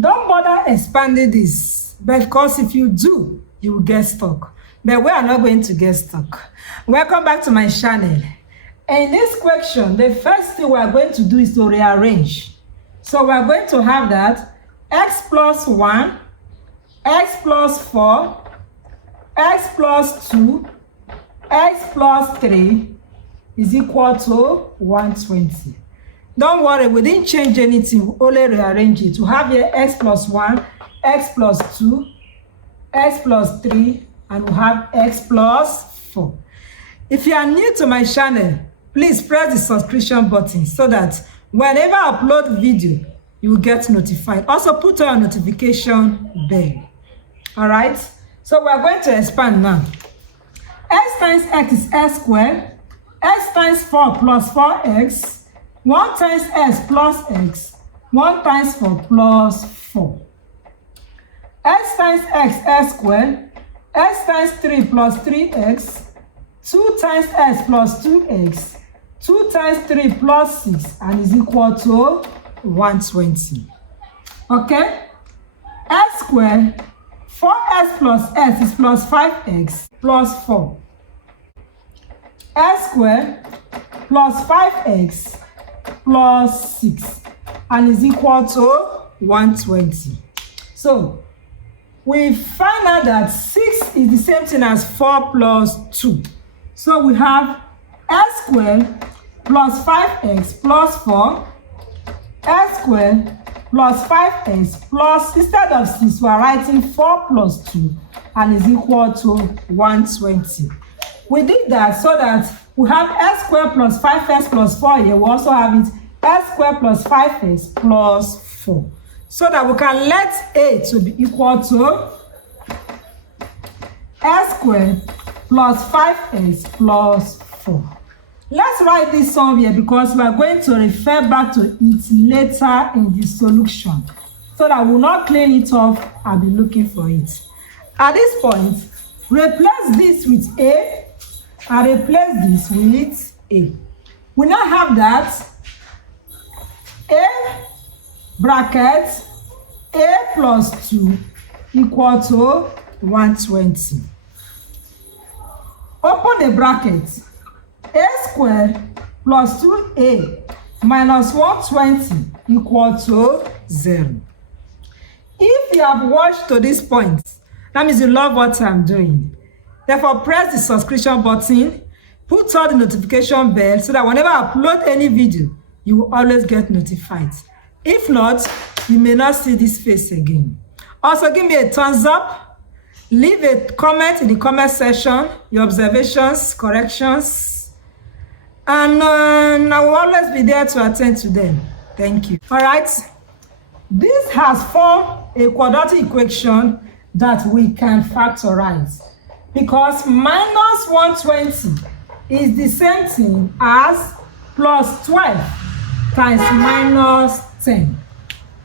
Don't bother expanding this, because if you do, you will get stuck. But we are not going to get stuck. Welcome back to my channel. In this question, the first thing we are going to do is to rearrange. So we are going to have that x plus 1, x plus 4, x plus 2, x plus 3 is equal to 120. Don't worry, we didn't change anything, we only rearrange it. We have here x plus 1, x plus 2, x plus 3, and we have x plus 4. If you are new to my channel, please press the subscription button so that whenever I upload video, you will get notified. Also put on notification bell. Alright, so we are going to expand now. X times x is x squared. X times 4 plus 4x. 1 times x plus x. 1 times 4 plus 4. X times x squared. X times 3 plus 3x. 2 times x plus 2x. 2 times 3 plus 6 and is equal to 120. Okay? X squared. 4x plus x is plus 5x plus 4. X squared plus 5x plus 6 and is equal to 120. So we find out that 6 is the same thing as 4 plus 2. So we have x squared plus 5x plus 4, x squared plus 5x plus, instead of 6, we are writing 4 plus 2 and is equal to 120. We did that so that we have x squared plus 5x plus 4 here. We also have it x squared plus 5x plus 4. So that we can let a to be equal to x squared plus 5x plus 4. Let's write this somewhere because we are going to refer back to it later in the solution. So that we will not clean it off and be looking for it. At this point, replace this with a and replace this with a. We now have that a bracket a plus 2 equal to 120. Open the bracket. A squared plus 2a minus 120 equal to 0. If you have watched to this point, that means you love what I'm doing. Therefore, press the subscription button, put on the notification bell so that whenever I upload any video, you will always get notified. If not, you may not see this face again. Also, give me a thumbs up. Leave a comment in the comment section, your observations, corrections, and I will always be there to attend to them. Thank you. All right. This has formed a quadratic equation that we can factorize because minus 120 is the same thing as plus 12 times minus 10.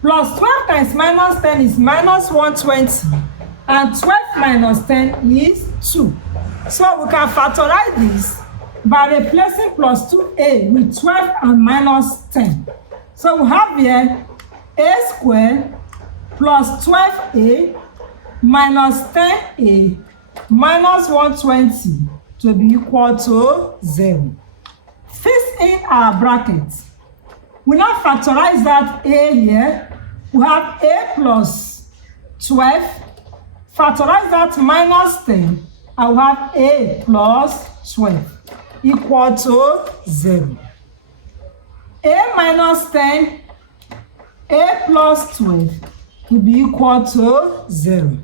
Plus 12 times minus 10 is minus 120 and 12 minus 10 is 2. So we can factorize this by replacing plus 2a with 12 and minus 10. So we have here a squared plus 12a minus 10a minus 120 to be equal to 0. Fix in our brackets. We now factorize that a here. We have a plus 12. Factorize that minus 10. And we have a plus 12 equal to 0. A minus 10, a plus 12 will be equal to 0.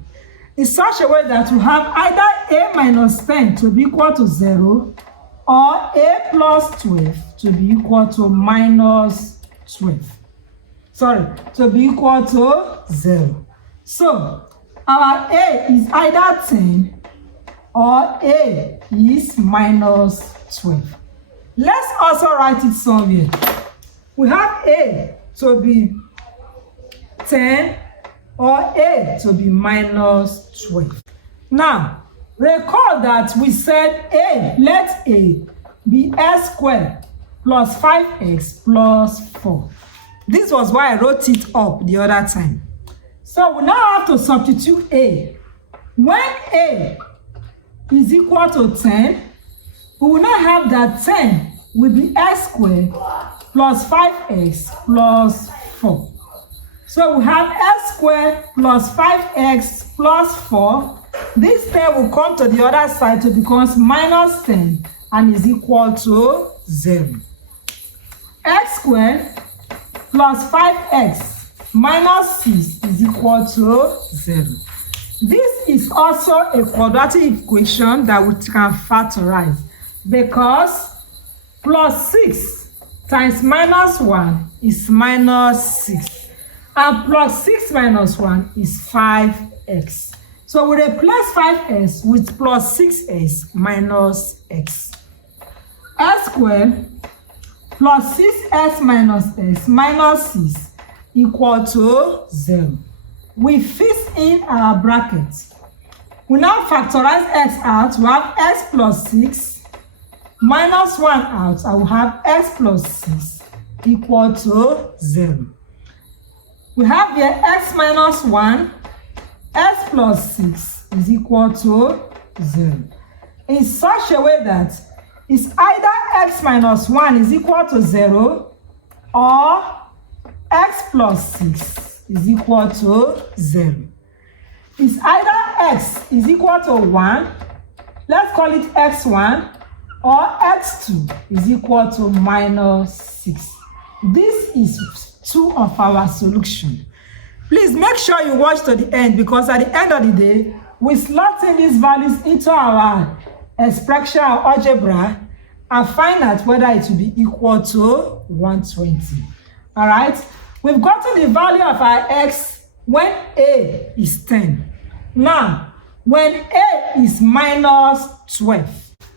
In such a way that we have either a minus 10 to be equal to 0 or a plus 12 to be equal to minus 12. Sorry, to be equal to 0. So, our a is either 10 or a is minus 12. Let's also write it somewhere. We have a to be 10 or a to be minus 12. Now, recall that we said let a be x squared plus 5x plus 4. This was why I wrote it up the other time. So we now have to substitute A. When A is equal to 10, we will now have that 10 will be x squared plus 5x plus 4. So we have x squared plus 5x plus 4. This 10 will come to the other side to become minus 10 and is equal to 0. X squared plus 5x minus 6 is equal to 0. This is also a quadratic equation that we can factorize because plus 6 times minus 1 is minus 6 and plus 6 minus 1 is 5x. So we replace 5x with plus 6x minus x. X squared plus 6x minus x minus 6 equal to 0. We fix in our brackets. We now factorize x out. We have x plus 6 minus 1 out. I will have x plus 6 equal to 0. We have here x minus 1, x plus 6 is equal to 0. In such a way that it's either x minus 1 is equal to 0 or x plus 6 is equal to 0. It's either x is equal to 1, let's call it x1, or x2 is equal to minus 6. This is 2 of our solution. Please make sure you watch to the end because at the end of the day, we slot in these values into our expression or algebra and find out whether it will be equal to 120. All right? We've gotten the value of our x when A is 10. Now, when A is minus 12.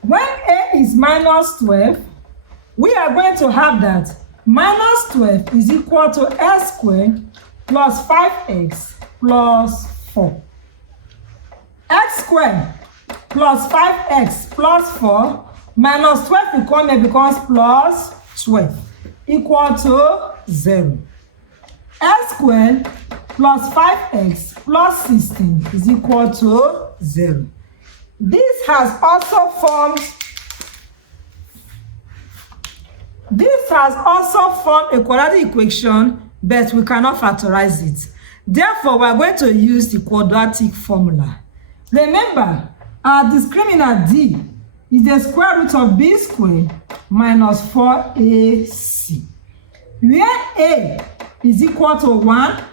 When A is minus 12, we are going to have that minus 12 is equal to x squared plus 5x plus 4. X squared plus 5x plus 4 minus 12 will come here becomes plus 12 equal to 0. X squared plus 5x plus 16 is equal to 0. This has also formed a quadratic equation, but we cannot factorize it. Therefore, we are going to use the quadratic formula. Remember, our discriminant D is the square root of b squared minus 4ac, where a is equal to 1,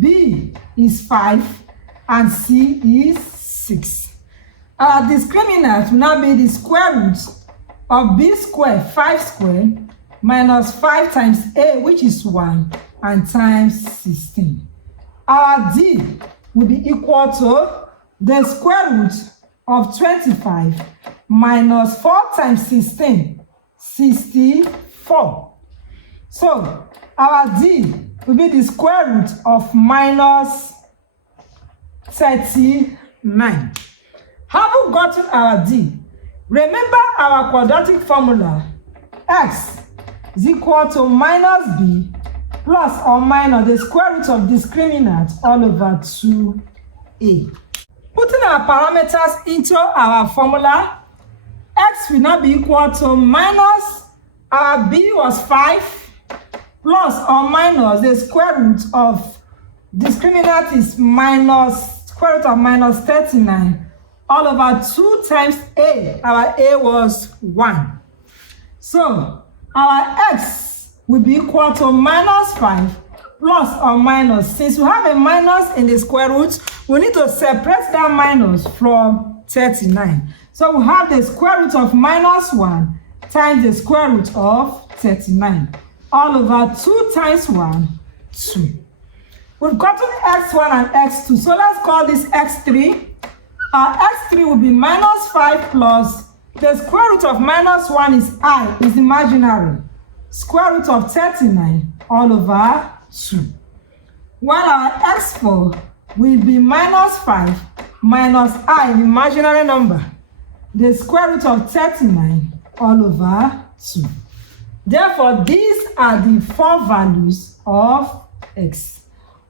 b is 5, and c is 6. Our discriminant will now be the square root of b squared, 5 squared, minus 5 times a, which is 1, and times 16. Our d will be equal to the square root of 25 minus 4 times 16, 64. So, our d will be the square root of minus 39. Having gotten our d, remember our quadratic formula. X is equal to minus b plus or minus the square root of discriminant all over 2a. Putting our parameters into our formula, x will now be equal to minus our b was 5 plus or minus the square root of discriminant is minus square root of minus 39 all over 2 times a. Our a was 1. So our x will be equal to minus 5 plus or minus. Since we have a minus in the square root, we need to separate that minus from 39. So we have the square root of minus 1 times the square root of 39 all over 2 times 1, 2. We've gotten x1 and x2. So let's call this x3. Our x3 will be minus 5 plus the square root of minus 1 is I, is imaginary. Square root of 39 all over 2. While our x4 will be minus 5 minus I, an imaginary number. The square root of 39 all over 2. Therefore, these are the 4 values of x.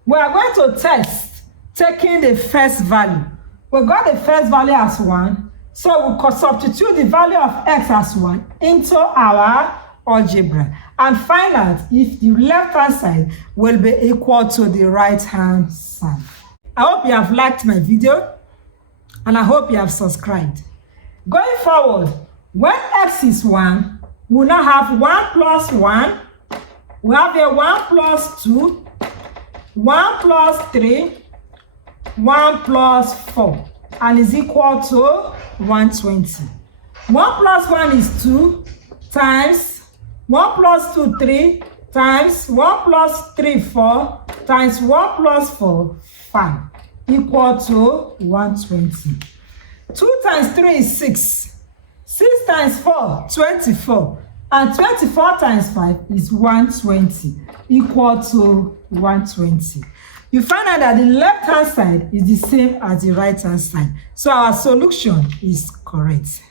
We are going to test taking the first value. We got the first value as 1, so we can substitute the value of x as 1 into our algebra and find out if the left-hand side will be equal to the right-hand side. I hope you have liked my video and I hope you have subscribed. Going forward, when x is 1, we now have 1 plus 1. We have a 1 plus 2, 1 plus 3, 1 plus 4, and is equal to 120. 1 plus 1 is 2 times 1 plus 2, 3 times 1 plus 3, 4 times 1 plus 4, 5, equal to 120. 2 times 3 is 6. 6 times 4, 24. And 24 times 5 is 120, equal to 120. You find out that the left-hand side is the same as the right-hand side. So our solution is correct.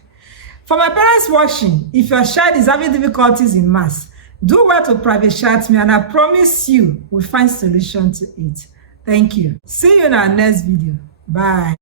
For my parents watching, if your child is having difficulties in maths, do well to private chat me and I promise you we'll find solution to it. Thank you. See you in our next video. Bye.